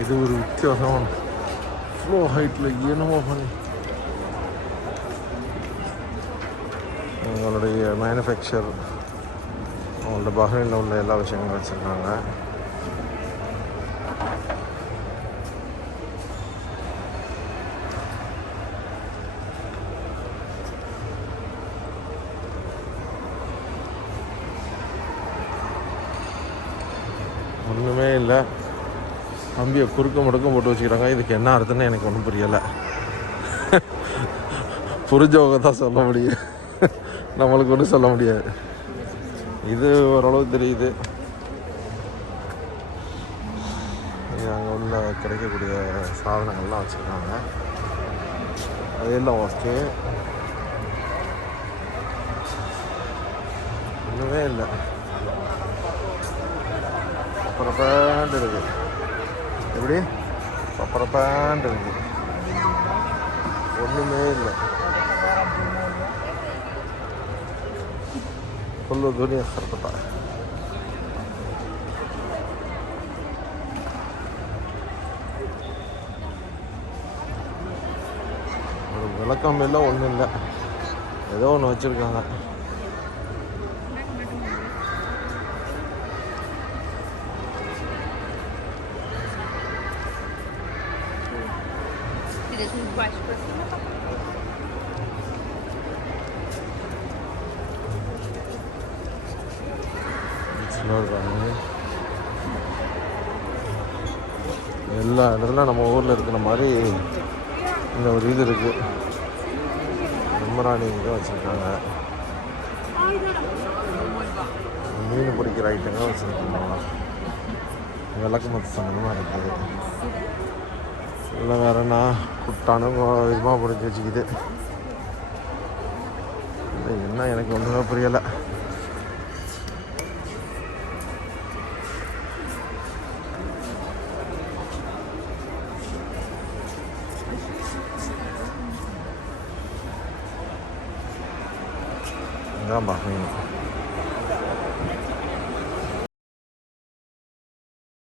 இது ஒரு வித்தியாசம். இவ்வளோ ஹைட்டில் என்னமோ பண்ணி அவங்களுடைய மேனுஃபேக்சர், அவங்களோட பஹ்ரைனில் உள்ள எல்லா விஷயங்களும் வச்சுருக்காங்க. ஒன்றுமே இல்லை, கம்பியை குறுக்க முடுக்கம் போட்டு வச்சுக்கிறாங்க. இதுக்கு என்ன அர்த்தம்னு எனக்கு ஒன்றும் புரியலை. புரிஞ்சவங்க தான் சொல்ல முடியும், நம்மளுக்கு ஒன்றும் சொல்ல முடியாது. இது ஓரளவு தெரியுது. அங்கே உள்ள கிடைக்கக்கூடிய சாதனங்கள்லாம் வச்சுருக்காங்க, அதெல்லாம் ஓகே. ஒன்றுமே இல்லை, பப்பரப்பாண்டு இருக்குது. எப்படி பப்பரப்பாண்டு இருக்குது, ஒன்றுமே இல்லை. كله دنيا خربطة. ஒரு விளக்கம் இல்லை, ஒன்றும் இல்லை, ஏதோ ஒன்று வச்சுருக்காங்க. எல்லா இடத்துல நம்ம ஊரில் இருக்கிற மாதிரி இந்த ஒரு இது இருக்குது. எம்மராணி இங்கே வச்சுருக்காங்க, மீன் பிடிக்கிற ஐட்டங்கள் வச்சுருக்காங்க, விளக்கு மத்த சம்மந்தமாக இருக்குது. இல்லை வேறன்னா குட்டானும் விதமாக பிடிச்சி வச்சுக்குது. என்ன எனக்கு ஒன்றுமே புரியலை. இதுதான் பஹ்ரைன்.